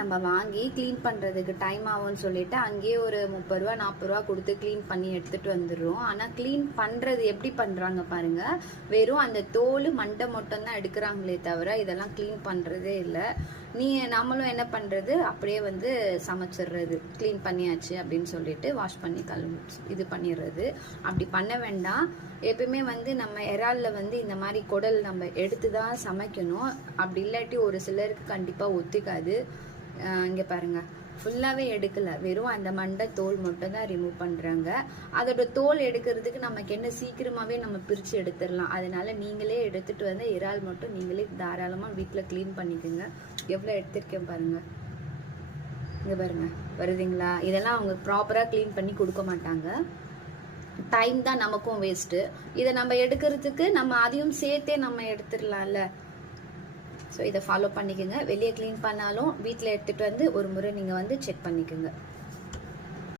நம்ம வாங்கி க்ளீன் பண்ணுறதுக்கு டைம் ஆகும்னு சொல்லிட்டு அங்கேயே ஒரு 30 ரூபா 40 ரூபா கொடுத்து க்ளீன் பண்ணி எடுத்துகிட்டு வந்துடுறோம். ஆனால் க்ளீன் பண்ணுறது எப்படி பண்ணுறாங்க பாருங்கள். வெறும் அந்த தோல் மண்டை மட்டும்தான் எடுக்கிறாங்களே தவிர இதெல்லாம் க்ளீன் பண்ணுறதே இல்லை. நம்மளும் என்ன பண்ணுறது, அப்படியே வந்து சமைச்சிடுறது. க்ளீன் பண்ணியாச்சு அப்படின்னு சொல்லிட்டு வாஷ் பண்ணி இது பண்ணிடுறது. அப்படி பண்ண வேண்டாம். எப்பயுமே வந்து நம்ம இறாலில் வந்து இந்த மாதிரி குடல் நம்ம எடுத்து தான் சமைக்கணும். அப்படி இல்லாட்டி ஒரு சிலருக்கு கண்டிப்பாக ஒத்துக்காது. இங்கே பாருங்கள், ஃபுல்லாகவே எடுக்கலை, வெறும் அந்த மண்டை தோல் மட்டும் தான் ரிமூவ் பண்ணுறாங்க. அதோட தோல் எடுக்கிறதுக்கு நமக்கு என்ன சீக்கிரமாகவே நம்ம பிரித்து எடுத்துடலாம். அதனால நீங்களே எடுத்துகிட்டு வந்து இறால் மட்டும் நீங்களே தாராளமாக வீட்டில் க்ளீன் பண்ணிக்கோங்க. எவ்வளோ எடுத்திருக்கேன் பாருங்கள். இங்கே பாருங்கள், வருதுங்களா? இதெல்லாம் அவங்க ப்ராப்பராக க்ளீன் பண்ணி கொடுக்க மாட்டாங்க. டைம் தான் நமக்கும் வேஸ்ட்டு. இதை நம்ம எடுக்கிறதுக்கு நம்ம அதையும் சேர்த்தே நம்ம எடுத்துடலாம்ல. ஸோ இதை ஃபாலோ பண்ணிக்கோங்க. வெளியே க்ளீன் பண்ணாலும் வீட்டில் எடுத்துகிட்டு வந்து ஒரு முறை நீங்கள் வந்து செக் பண்ணிக்கோங்க.